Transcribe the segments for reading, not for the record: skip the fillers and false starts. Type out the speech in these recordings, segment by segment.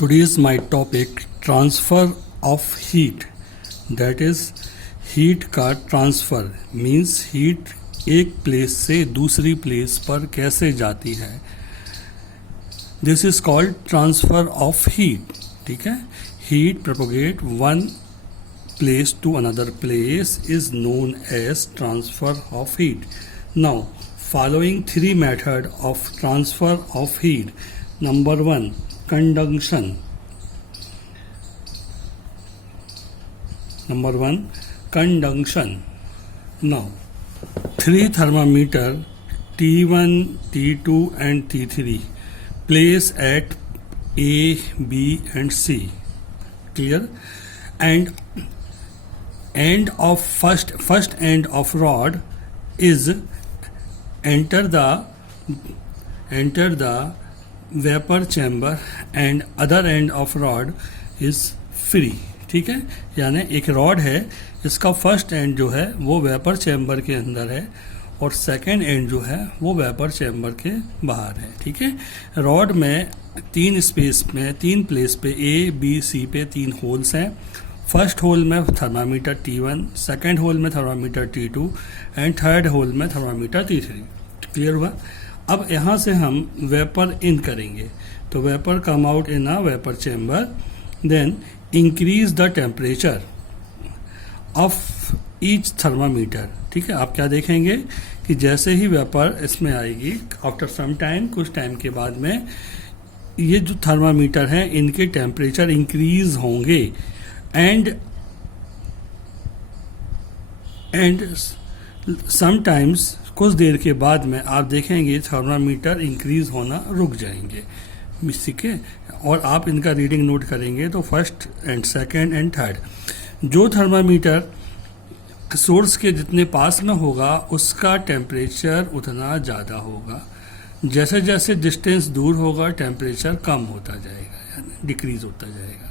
Today is my topic transfer of heat. That is heat का transfer means heat एक place से दूसरी place पर कैसे जाती है. This is called transfer of heat. ठीक है, heat propagate one place to another place is known as transfer of heat. Now, following three method of transfer of heat. Number 1, conduction. Number 1, conduction. Now, three thermometer T1, T2 and T3 place at A, B and C. Clear? And end of first end of rod is enter the vapor chamber and other end of rod is free. ठीक है, यानी एक rod है, इसका first and जो है वो vapour chamber के अंदर है और सेकेंड एंड जो है वो वेपर चैम्बर के बाहर है. ठीक है, रॉड में तीन स्पेस में तीन प्लेस पे A, B, C पे तीन होल्स हैं. फर्स्ट होल में थर्मामीटर T1, सेकेंड होल में thermometer T2 and third hole में थर्मामीटर T3. क्लियर हुआ? अब यहाँ से हम वेपर इन करेंगे तो vapour come out in a vapour chamber. Then increase the temperature of each thermometer. ठीक है, आप क्या देखेंगे कि जैसे ही वेपर इसमें आएगी आफ्टर सम टाइम, कुछ टाइम के बाद में ये जो थर्मामीटर हैं इनके टेम्परेचर इंक्रीज होंगे and sometimes कुछ देर के बाद में आप देखेंगे थर्मामीटर इंक्रीज होना रुक जाएंगे. ठीक है, और आप इनका रीडिंग नोट करेंगे तो first and second and third जो थर्मामीटर सोर्स के जितने पास में होगा उसका टेम्परेचर उतना ज़्यादा होगा. जैसे जैसे डिस्टेंस दूर होगा टेम्परेचर कम होता जाएगा यानी डिक्रीज होता जाएगा.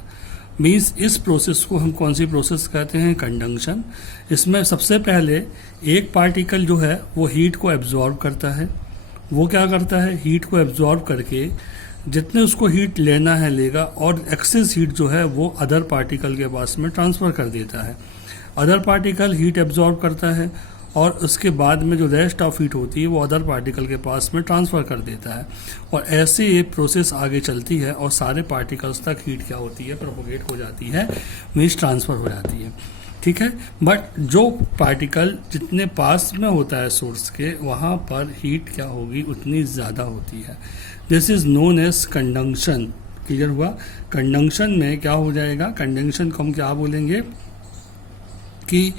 मीन्स इस प्रोसेस को हम कौन सी प्रोसेस कहते हैं? कंडक्शन. इसमें सबसे पहले एक पार्टिकल जो है वो हीट को एब्जॉर्ब करता है. वो क्या करता है? हीट को एब्जॉर्ब करके जितने उसको हीट लेना है लेगा और एक्सेस हीट जो है वो अदर पार्टिकल के पास में ट्रांसफ़र कर देता है. अदर पार्टिकल हीट एब्जॉर्ब करता है और उसके बाद में जो रेस्ट ऑफ हीट होती है वो अदर पार्टिकल के पास में ट्रांसफ़र कर देता है. और ऐसे ये प्रोसेस आगे चलती है और सारे पार्टिकल्स तक हीट क्या होती है? प्रोपोगेट हो जाती है, मीन्स ट्रांसफ़र हो जाती है. ठीक है, बट जो पार्टिकल जितने पास में होता है सोर्स के वहाँ पर हीट क्या होगी? उतनी ज़्यादा होती है. This is known as conduction. Clear हुआ? कंडक्शन में क्या हो जाएगा? कंडक्शन को हम क्या बोलेंगे कि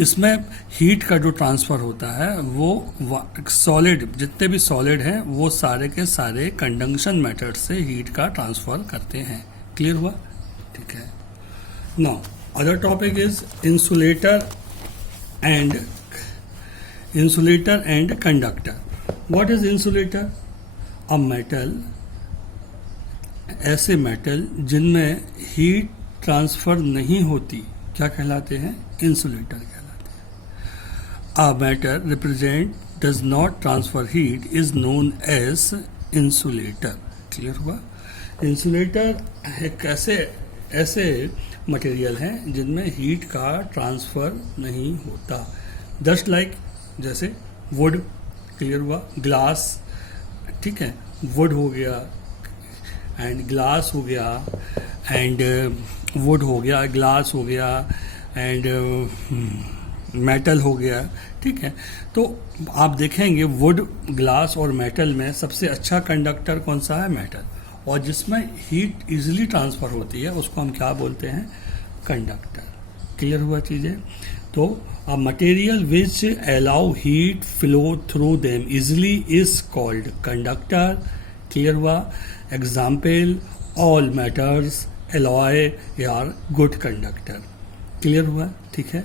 इसमें हीट का जो ट्रांसफ़र होता है वो सॉलिड जितने भी सॉलिड हैं वो सारे के सारे कंडक्शन मेथड से हीट का ट्रांसफ़र करते हैं. क्लियर हुआ? ठीक है. Now other topic is insulator and conductor. What is insulator? A metal, ऐसे मेटल जिनमें हीट ट्रांसफ़र नहीं होती क्या कहलाते हैं? इंसुलेटर कहलाते हैं. A matter represent does not transfer heat is known as insulator. Clear हुआ? इंसुलेटर एक ऐसे मटेरियल हैं जिनमें हीट का ट्रांसफ़र नहीं होता. जस्ट लाइक जैसे वुड. क्लियर हुआ? ग्लास. ठीक है, वुड हो गया एंड ग्लास हो गया एंड वुड हो गया, ग्लास हो गया एंड मेटल हो गया. ठीक है, तो आप देखेंगे वुड, ग्लास और मेटल में सबसे अच्छा कंडक्टर कौन सा है? मेटल. और जिसमें हीट इजीली ट्रांसफ़र होती है उसको हम क्या बोलते हैं? कंडक्टर. क्लियर हुआ चीज़ें? तो a material which allow heat flow through them easily is called conductor. Clear हुआ? Example all metals, alloy are good conductor. Clear हुआ? ठीक है.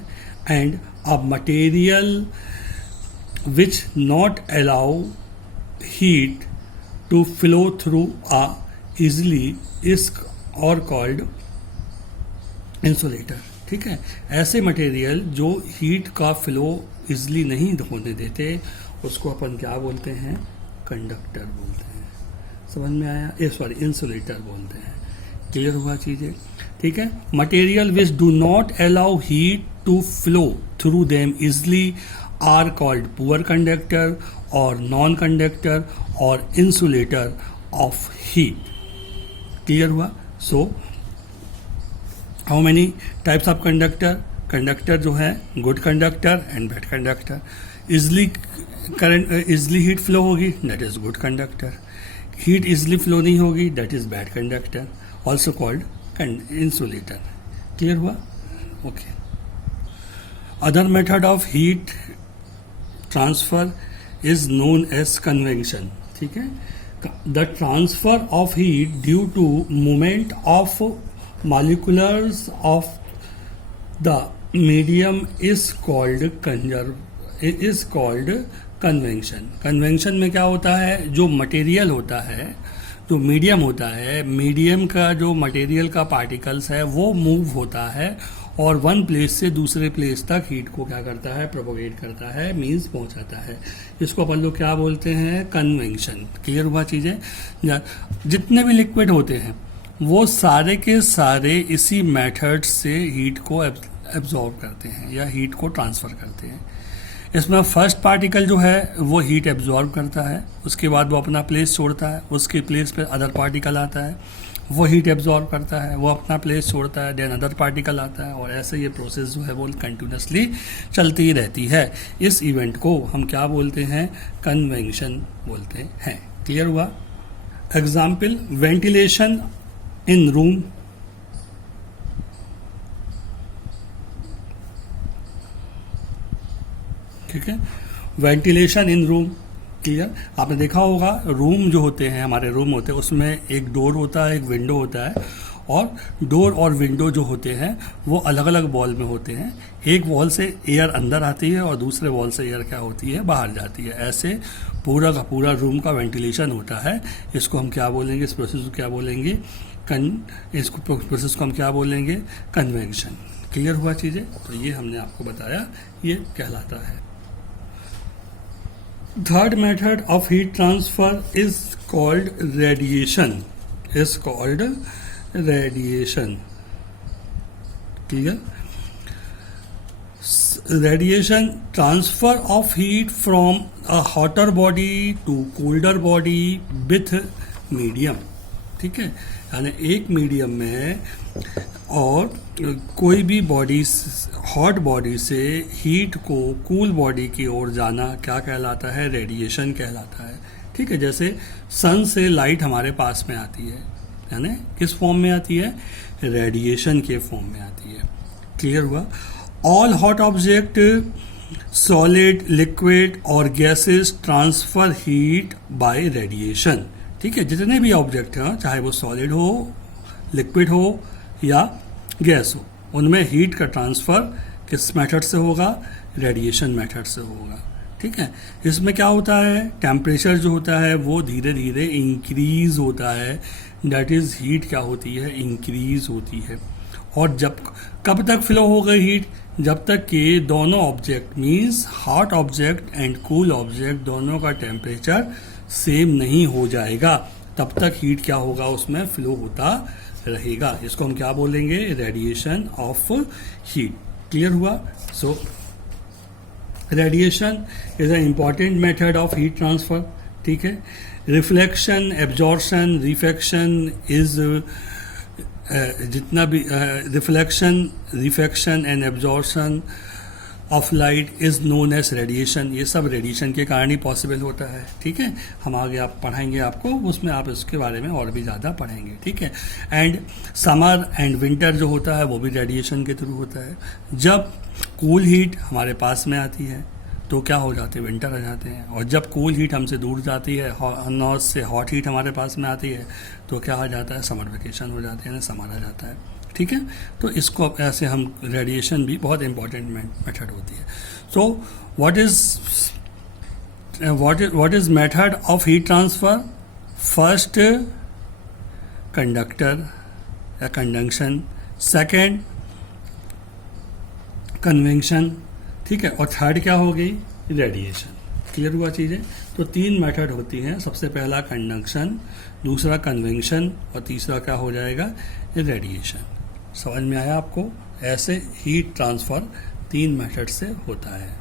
And a material which not allow heat to flow through easily is or called insulator. ठीक है, ऐसे material जो heat का flow easily नहीं होने देते उसको अपन क्या बोलते हैं? कंडक्टर बोलते हैं. समझ में आया? सॉरी, इंसुलेटर बोलते हैं. क्लियर हुआ चीजें, ठीक है। Material which do not allow heat to flow through them easily are called poor conductor और नॉन कंडक्टर और इंसुलेटर ऑफ हीट। क्लियर हुआ। So how many types of conductor? Conductor जो है good conductor and bad conductor. Easily current easily heat flow होगी, that is good conductor. Heat easily flow नहीं होगी, that is bad conductor, also called insulator. Clear हुआ? Okay. Other method of heat transfer is known as convection. ठीक है। The transfer of heat due to movement of molecules of the medium is called convection. Convection में क्या होता है, जो material होता है, जो मीडियम होता है, मीडियम का जो मटेरियल का पार्टिकल्स है वो मूव होता है और वन प्लेस से दूसरे प्लेस तक हीट को क्या करता है, प्रोपोगेट करता है, मीन्स पहुंचाता है। इसको अपन लोग क्या बोलते हैं, कन्वेंशन। क्लियर हुआ चीजें। जितने भी लिक्विड होते हैं वो सारे के सारे इसी मेथड से हीट को एब्जॉर्ब करते हैं या हीट को ट्रांसफर करते हैं। इसमें फर्स्ट पार्टिकल जो है वो हीट एब्जॉर्ब करता है, उसके बाद वो अपना प्लेस छोड़ता है, उसके प्लेस पे अदर पार्टिकल आता है, वो हीट एब्जॉर्ब करता है, वो अपना प्लेस छोड़ता है, देन अदर पार्टिकल आता है, और ऐसे ये प्रोसेस जो है वो कंटिन्यूसली चलती ही रहती है। इस इवेंट को हम क्या बोलते हैं, कन्वेंशन बोलते हैं। क्लियर हुआ। Example, ventilation in room. ठीक है, वेंटिलेशन इन रूम। क्लियर। आपने देखा होगा रूम जो होते हैं, हमारे रूम होते हैं, उसमें एक डोर होता है, एक विंडो होता है, और डोर और विंडो जो होते हैं वो अलग अलग वॉल में होते हैं। एक वॉल से एयर अंदर आती है और दूसरे वॉल से एयर क्या होती है, बाहर जाती है। ऐसे पूरा का पूरा रूम का वेंटिलेशन होता है। इसको हम क्या बोलेंगे, इस प्रोसेस को क्या बोलेंगे, इसको प्रोसेस को हम क्या बोलेंगे, कन्वेक्शन। क्लियर हुआ चीजें। तो ये हमने आपको बताया, ये कहलाता है। Third method of heat transfer is called radiation. Clear. Radiation, transfer of heat from a hotter body to colder body with medium. ठीक है, यानी एक मीडियम में और कोई भी बॉडी, हॉट बॉडी से हीट को कूल बॉडी की ओर जाना क्या कहलाता है, रेडिएशन कहलाता है। ठीक है, जैसे सन से लाइट हमारे पास में आती है, यानी किस फॉर्म में आती है, रेडिएशन के फॉर्म में आती है। क्लियर हुआ। All hot object, solid, liquid और gases transfer heat by radiation. ठीक है, जितने भी ऑब्जेक्ट हैं, चाहे वो सॉलिड हो, लिक्विड हो या गैस हो, उनमें हीट का ट्रांसफर किस मेथड से होगा, रेडिएशन मेथड से होगा। ठीक है, इसमें क्या होता है, टेम्परेचर जो होता है वो धीरे धीरे इंक्रीज होता है, दैट इज हीट क्या होती है, इंक्रीज होती है। और कब तक फ्लो हो गई हीट, जब तक कि दोनों object means hot object and cool object दोनों का टेम्परेचर सेम नहीं हो जाएगा, तब तक हीट क्या होगा, उसमें फ्लो होता रहेगा। इसको हम क्या बोलेंगे, रेडिएशन ऑफ हीट। क्लियर हुआ। So radiation is an important method of heat transfer. ठीक है, रिफ्लेक्शन, एब्जॉर्प्शन, रिफ्रैक्शन इज जितना भी refraction and absorption of light is known as radiation. ये सब रेडिएशन के कारण ही पॉसिबल होता है। ठीक है, हम आगे आप पढ़ाएंगे आपको, उसमें आप इसके बारे में और भी ज़्यादा पढ़ेंगे। ठीक है, एंड समर एंड विंटर जो होता है वो भी रेडिएशन के थ्रू होता है। जब कूल हीट हमारे पास में आती है तो क्या हो जाते हैं, विंटर आ जाते हैं, और जब कूल हीट हमसे दूर जाती है, नॉर्थ से हॉट हीट हमारे पास में आती है तो क्या आ जाता है, समर वेकेशन हो जाते हैं, समर आ जाता है। ठीक है, तो इसको ऐसे हम, रेडिएशन भी बहुत इंपॉर्टेंट मेथड होती है। So what is method of heat transfer, first conductor या कंडक्शन, सेकंड कन्वेक्शन, ठीक है, और थर्ड क्या हो गई, रेडिएशन। क्लियर हुआ चीज़ें? तो 3 मेथड होती हैं। सबसे पहला कंडक्शन, दूसरा कन्वेंशन और तीसरा क्या हो जाएगा? रेडिएशन। समझ में आया आपको? ऐसे हीट ट्रांसफ़र 3 मेथड से होता है।